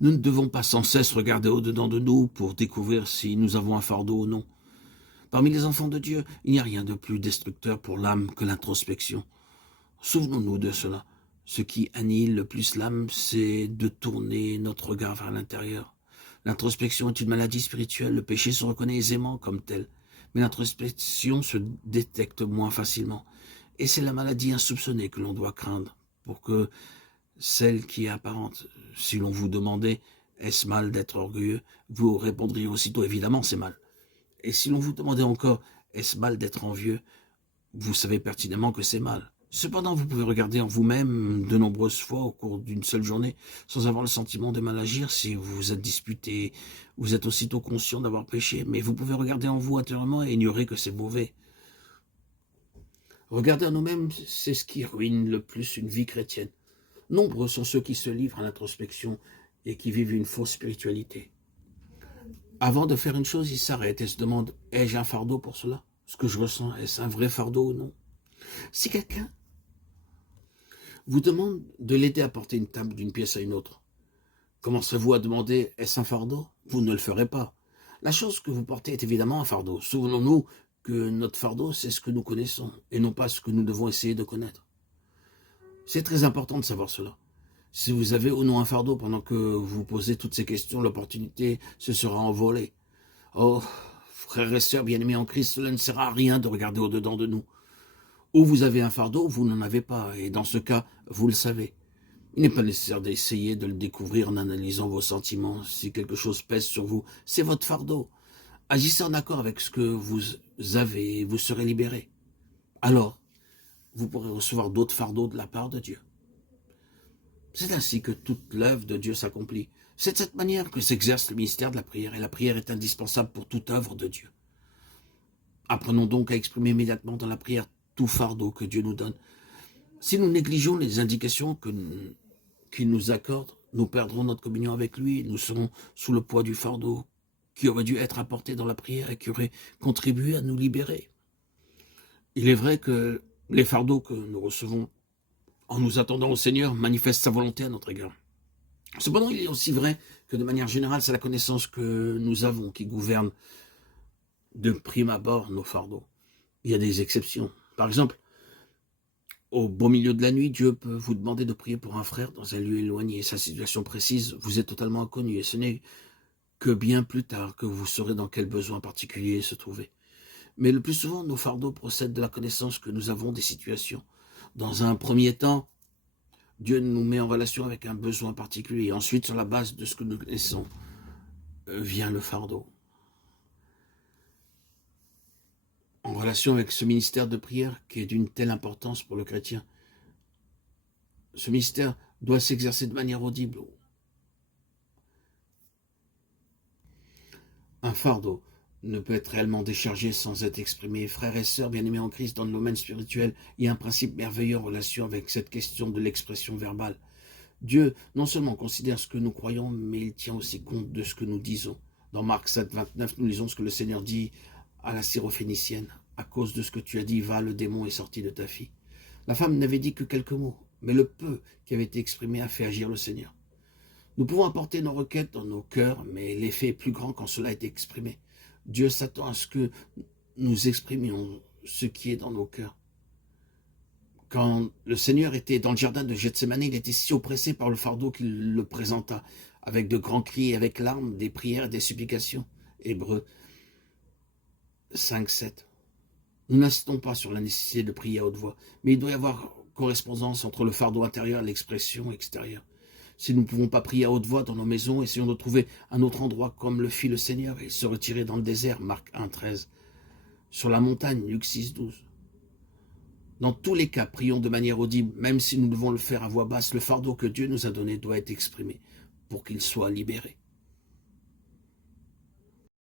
Nous ne devons pas sans cesse regarder au-dedans de nous pour découvrir si nous avons un fardeau ou non. Parmi les enfants de Dieu, il n'y a rien de plus destructeur pour l'âme que l'introspection. Souvenons-nous de cela. Ce qui annihile le plus l'âme, c'est de tourner notre regard vers l'intérieur. L'introspection est une maladie spirituelle, le péché se reconnaît aisément comme tel, mais l'introspection se détecte moins facilement. Et c'est la maladie insoupçonnée que l'on doit craindre, pour que celle qui est apparente, si l'on vous demandait « est-ce mal d'être orgueilleux ?», vous répondriez aussitôt « évidemment c'est mal ». Et si l'on vous demandait encore « est-ce mal d'être envieux ?», vous savez pertinemment que c'est mal. Cependant, vous pouvez regarder en vous-même de nombreuses fois au cours d'une seule journée sans avoir le sentiment de mal agir. Si vous vous êtes disputé, vous êtes aussitôt conscient d'avoir péché, mais vous pouvez regarder en vous intérieurement et ignorer que c'est mauvais. Regarder en nous-mêmes, c'est ce qui ruine le plus une vie chrétienne. Nombreux sont ceux qui se livrent à l'introspection et qui vivent une fausse spiritualité. Avant de faire une chose, ils s'arrêtent et se demandent « ai-je un fardeau pour cela ? Ce que je ressens, est-ce un vrai fardeau ou non ?» Si quelqu'un vous demande de l'aider à porter une table d'une pièce à une autre, commencerez-vous à demander « est-ce un fardeau ?» Vous ne le ferez pas. La chose que vous portez est évidemment un fardeau. Souvenons-nous que notre fardeau, c'est ce que nous connaissons et non pas ce que nous devons essayer de connaître. C'est très important de savoir cela. Si vous avez ou non un fardeau pendant que vous posez toutes ces questions, l'opportunité se sera envolée. Oh, frères et sœurs bien-aimés en Christ, cela ne sert à rien de regarder au-dedans de nous. Ou vous avez un fardeau, ou vous n'en avez pas, et dans ce cas, vous le savez. Il n'est pas nécessaire d'essayer de le découvrir en analysant vos sentiments. Si quelque chose pèse sur vous, c'est votre fardeau. Agissez en accord avec ce que vous avez et vous serez libérés. Alors, vous pourrez recevoir d'autres fardeaux de la part de Dieu. C'est ainsi que toute l'œuvre de Dieu s'accomplit. C'est de cette manière que s'exerce le ministère de la prière, et la prière est indispensable pour toute œuvre de Dieu. Apprenons donc à exprimer immédiatement dans la prière tout fardeau que Dieu nous donne. Si nous négligeons les indications qu'il nous accorde, nous perdrons notre communion avec lui, nous serons sous le poids du fardeau qui aurait dû être apporté dans la prière et qui aurait contribué à nous libérer. Il est vrai que les fardeaux que nous recevons en nous attendant au Seigneur manifestent sa volonté à notre égard. Cependant, il est aussi vrai que de manière générale, c'est la connaissance que nous avons qui gouverne de prime abord nos fardeaux. Il y a des exceptions. Par exemple, au beau milieu de la nuit, Dieu peut vous demander de prier pour un frère dans un lieu éloigné. Sa situation précise vous est totalement inconnue et ce n'est que bien plus tard que vous saurez dans quel besoin particulier se trouver. Mais le plus souvent, nos fardeaux procèdent de la connaissance que nous avons des situations. Dans un premier temps, Dieu nous met en relation avec un besoin particulier. Et ensuite, sur la base de ce que nous connaissons, vient le fardeau. En relation avec ce ministère de prière qui est d'une telle importance pour le chrétien, ce ministère doit s'exercer de manière audible. Un fardeau ne peut être réellement déchargé sans être exprimé. Frères et sœurs bien-aimés en Christ, dans le domaine spirituel, il y a un principe merveilleux en relation avec cette question de l'expression verbale. Dieu non seulement considère ce que nous croyons, mais il tient aussi compte de ce que nous disons. Dans Marc 7, 29, nous lisons ce que le Seigneur dit à la Syrophénicienne. À cause de ce que tu as dit, va, le démon est sorti de ta fille. La femme n'avait dit que quelques mots, mais le peu qui avait été exprimé a fait agir le Seigneur. Nous pouvons apporter nos requêtes dans nos cœurs, mais l'effet est plus grand quand cela est exprimé. Dieu s'attend à ce que nous exprimions ce qui est dans nos cœurs. Quand le Seigneur était dans le jardin de Gethsémani, il était si oppressé par le fardeau qu'il le présenta, avec de grands cris et avec larmes, des prières et des supplications. Hébreux 5, 7. Nous n'insistons pas sur la nécessité de prier à haute voix, mais il doit y avoir correspondance entre le fardeau intérieur et l'expression extérieure. Si nous ne pouvons pas prier à haute voix dans nos maisons, essayons de trouver un autre endroit comme le fit le Seigneur et se retirer dans le désert, Marc 1, 13. Sur la montagne, Luc 6, 12. Dans tous les cas, prions de manière audible, même si nous devons le faire à voix basse. Le fardeau que Dieu nous a donné doit être exprimé pour qu'il soit libéré.